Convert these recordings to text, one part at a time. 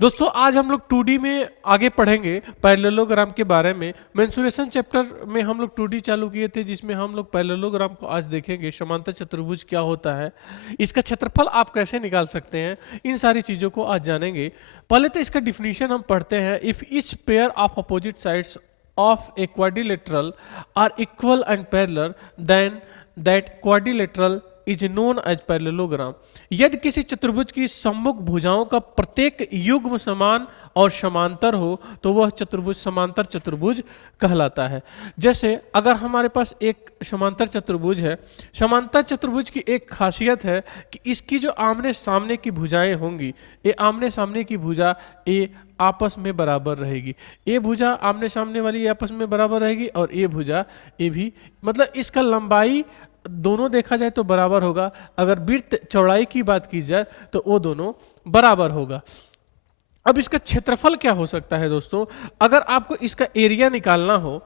दोस्तों आज हम लोग 2D में आगे पढ़ेंगे पैरेललोग्राम के बारे में। मेंसुरेशन चैप्टर में हम लोग 2D चालू किए थे, जिसमें हम लोग पैरेललोग्राम को आज देखेंगे। समांतर चतुर्भुज क्या होता है, इसका क्षेत्रफल आप कैसे निकाल सकते हैं, इन सारी चीज़ों को आज जानेंगे। पहले तो इसका डिफिनीशन हम पढ़ते हैं। If each pair of opposite sides of a quadrilateral are equal and parallel then that quadrilateral is known as parallelogram. यदि किसी चतुर्भुज की सम्मुख भुजाओं का प्रत्येक युग्म समान और समांतर हो तो वह चतुर्भुज समांतर चतुर्भुज कहलाता है। जैसे अगर हमारे पास एक समांतर चतुर्भुज है, समांतर चतुर्भुज की एक खासियत है कि इसकी जो आमने सामने की भुजाएं होंगी, ये आमने सामने की भुजा ये आपस में बराबर रहेगी। ये भुजा आमने सामने वाली आपस में बराबर रहेगी और ये भुजा ये भी, मतलब इसका लंबाई दोनों देखा जाए तो बराबर होगा। अगर वृत्त चौड़ाई की बात की जाए तो वो दोनों बराबर होगा। अब इसका क्षेत्रफल क्या हो सकता है दोस्तों? अगर आपको इसका एरिया निकालना हो,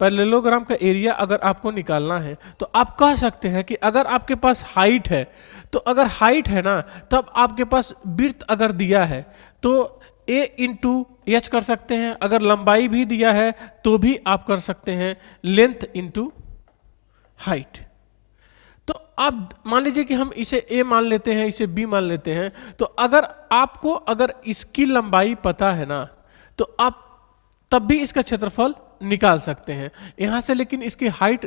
पैरेललोग्राम का एरिया अगर आपको निकालना है, तो आप कह सकते हैं कि अगर आपके पास हाइट है, तो अगर हाइट है ना, तब आपके पास वृत्त अगर दिया है तो a इंटू एच कर सकते हैं। अगर लंबाई भी दिया है तो भी आप कर सकते हैं लेंथ इंटू हाइट। तो आप मान लीजिए कि हम इसे a मान लेते हैं, इसे b मान लेते हैं। तो अगर इसकी लंबाई पता है ना, तो आप तब भी इसका क्षेत्रफल निकाल सकते हैं यहां से, लेकिन इसकी हाइट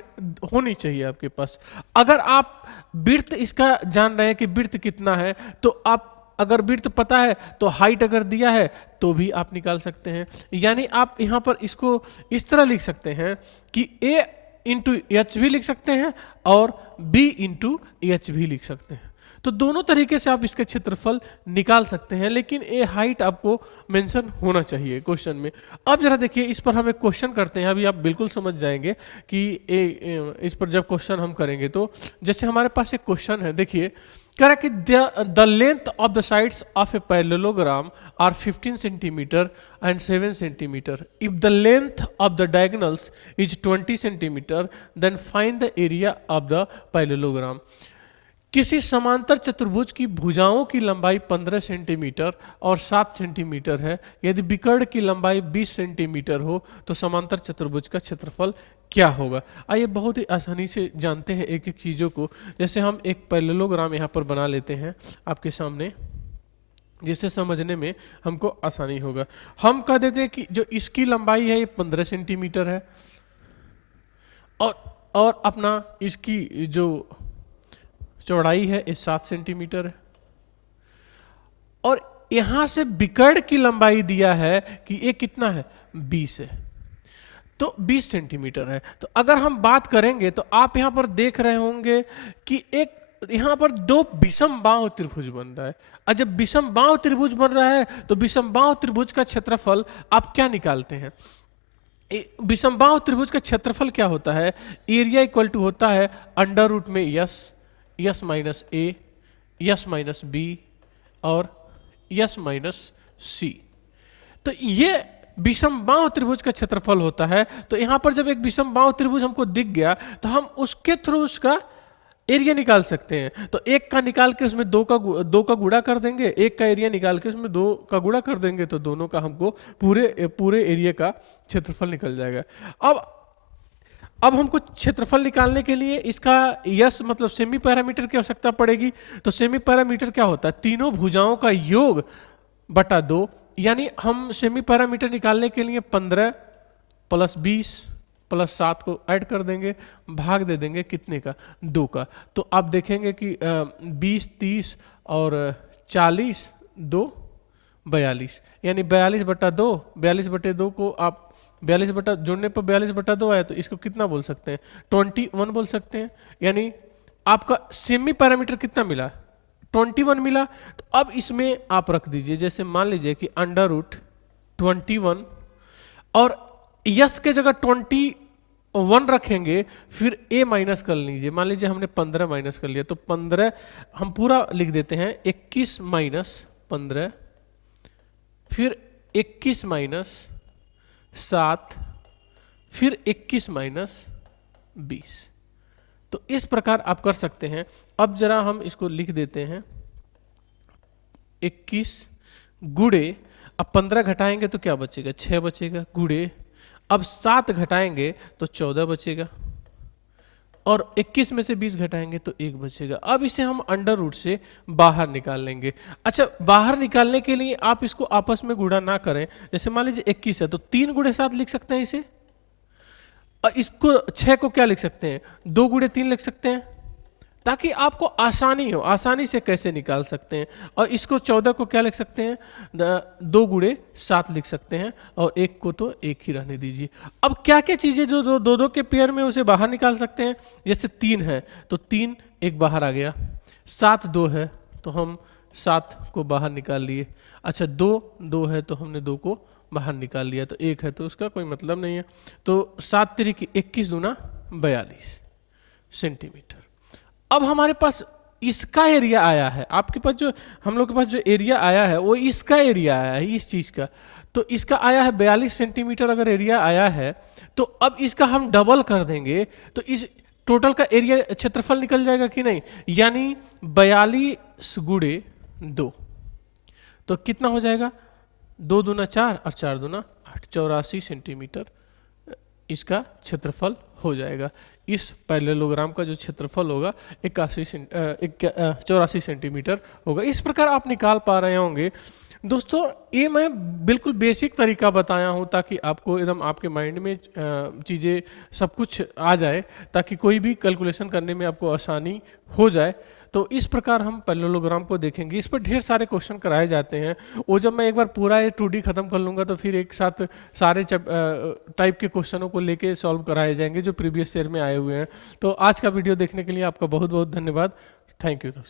होनी चाहिए आपके पास। अगर आप वृत्त इसका जान रहे हैं कि वृत्त कितना है, तो आप अगर वृत्त पता है तो हाइट अगर दिया है तो भी आप निकाल सकते हैं। यानी आप यहां पर इसको इस तरह लिख सकते हैं कि a इंटू एच भी लिख सकते हैं और b इंटू एच भी लिख सकते हैं। तो दोनों तरीके से आप इसका क्षेत्रफल निकाल सकते हैं, लेकिन ये हाइट आपको मेंशन होना चाहिए क्वेश्चन में। अब जरा देखिए, इस पर हम एक क्वेश्चन करते हैं, अभी आप बिल्कुल समझ जाएंगे कि इस पर जब क्वेश्चन हम करेंगे तो। जैसे हमारे पास एक क्वेश्चन है, देखिए कह रहा है कि the length of the sides of a parallelogram are 15 centimetre and 7 centimetre. If the length of the diagonals is 20 centimetre then find the area of the parallelogram. किसी समांतर चतुर्भुज की भुजाओं की लंबाई 15 सेंटीमीटर और 7 सेंटीमीटर है। यदि विकर्ण की लंबाई 20 सेंटीमीटर हो तो समांतर चतुर्भुज का क्षेत्रफल क्या होगा? आइए बहुत ही आसानी से जानते हैं एक एक चीज़ों को। जैसे हम एक पैरेललोग्राम यहाँ पर बना लेते हैं आपके सामने, जिसे समझने में हमको आसानी होगा। हम कह देते हैं कि जो इसकी लंबाई है ये 15 सेंटीमीटर है, और अपना इसकी जो चौड़ाई है ये 7 सेंटीमीटर है, और यहां से विकर्ण की लंबाई दिया है कि ये कितना है, 20 है, तो 20 सेंटीमीटर है। तो अगर हम बात करेंगे तो आप यहां पर देख रहे होंगे कि एक यहां पर दो विषम बाहु त्रिभुज बन रहा है। और जब विषम बाहु त्रिभुज बन रहा है तो विषम बाहु त्रिभुज का क्षेत्रफल आप क्या निकालते हैं? विषम बाहु त्रिभुज का क्षेत्रफल क्या होता है? एरिया इक्वल टू होता है अंडर रूट में यस माइनस ए, यस माइनस बी और यस माइनस सी। तो ये विषम बाहु त्रिभुज का क्षेत्रफल होता है। तो यहां पर जब एक विषम बाहु त्रिभुज हमको दिख गया तो हम उसके थ्रू उसका एरिया निकाल सकते हैं। तो एक का निकाल के उसमें दो का गुणा कर देंगे, एक का एरिया निकाल के उसमें 2 का गुणा कर देंगे, तो दोनों का हमको पूरे एरिया का क्षेत्रफल निकल जाएगा। अब हमको क्षेत्रफल निकालने के लिए इसका यस मतलब सेमी पैरामीटर की आवश्यकता पड़ेगी। तो सेमी पैरामीटर क्या होता है? तीनों भुजाओं का योग बटा 2। यानी हम सेमी पैरामीटर निकालने के लिए 15 प्लस 20 प्लस 7 को ऐड कर देंगे, भाग दे देंगे कितने का, 2 का। तो आप देखेंगे कि 20 30 और 40 2 42, यानी 42 बटा 2, 42 बटे 2 को आप 42 बटा जोड़ने पर 42 बटा 2 आया, तो इसको कितना बोल सकते हैं? 21 बोल सकते हैं। यानी आपका सेमी पैरामीटर कितना मिला? 21 मिला। तो अब इसमें आप रख दीजिए, जैसे मान लीजिए कि अंडर रूट 21 और यस के जगह 21 रखेंगे, फिर a माइनस कर लीजिए। मान लीजिए हमने 15 माइनस कर लिया, तो 15 हम पूरा लिख देते हैं, 21 माइनस 15, फिर 21 माइनस 7, फिर 21 माइनस 20। तो इस प्रकार आप कर सकते हैं। अब जरा हम इसको लिख देते हैं, 21 गुणे अब 15 घटाएंगे तो क्या बचेगा, 6 बचेगा, गुड़े अब 7 घटाएंगे तो 14 बचेगा, और 21 में से 20 घटाएंगे तो 1 बचेगा। अब इसे हम अंडर रूट से बाहर निकाल लेंगे। अच्छा, बाहर निकालने के लिए आप इसको आपस में गुणा ना करें। जैसे मान लीजिए 21 है तो 3 गुणे 7 लिख सकते हैं इसे, और इसको 6 को क्या लिख सकते हैं, 2 गुणे 3 लिख सकते हैं, ताकि आपको आसानी हो, आसानी से कैसे निकाल सकते हैं। और इसको 14 को क्या लिख सकते हैं, 2 गुणे 7 लिख सकते हैं, और 1 को तो 1 ही रहने दीजिए। अब क्या क्या चीज़ें जो दो दो, दो के पेयर में उसे बाहर निकाल सकते हैं, जैसे 3 है तो 3 एक बाहर आ गया, 7 2 है तो हम 7 को बाहर निकाल लिए। अच्छा 2 2 है तो हमने 2 को बाहर निकाल लिया, तो 1 है तो उसका कोई मतलब नहीं है। तो 7 तिरिक 21 दूना 42 सेंटीमीटर। अब हमारे पास इसका एरिया आया है, आपके पास जो हम लोग के पास जो एरिया आया है वो इसका एरिया आया है, इस चीज़ का। तो इसका आया है 42 सेंटीमीटर अगर एरिया आया है, तो अब इसका हम डबल कर देंगे तो इस टोटल का एरिया क्षेत्रफल निकल जाएगा कि नहीं, यानी 42 गुणे 2, तो कितना हो जाएगा, 2 दूना 4 और 4 दूना 8, 84 सेंटीमीटर इसका क्षेत्रफल हो जाएगा। इस पैरेललोग्राम का जो क्षेत्रफल होगा 84 सेंटीमीटर होगा। इस प्रकार आप निकाल पा रहे होंगे। दोस्तों ये मैं बिल्कुल बेसिक तरीका बताया हूँ ताकि आपको एकदम आपके माइंड में चीज़ें सब कुछ आ जाए, ताकि कोई भी कैलकुलेशन करने में आपको आसानी हो जाए। तो इस प्रकार हम पैरेललोग्राम को देखेंगे। इस पर ढेर सारे क्वेश्चन कराए जाते हैं, वो जब मैं एक बार पूरा ये 2D खत्म कर लूँगा तो फिर एक साथ सारे टाइप के क्वेश्चनों को लेके सॉल्व कराए जाएंगे जो प्रीवियस ईयर में आए हुए हैं। तो आज का वीडियो देखने के लिए आपका बहुत बहुत धन्यवाद। थैंक यू दोस्तों।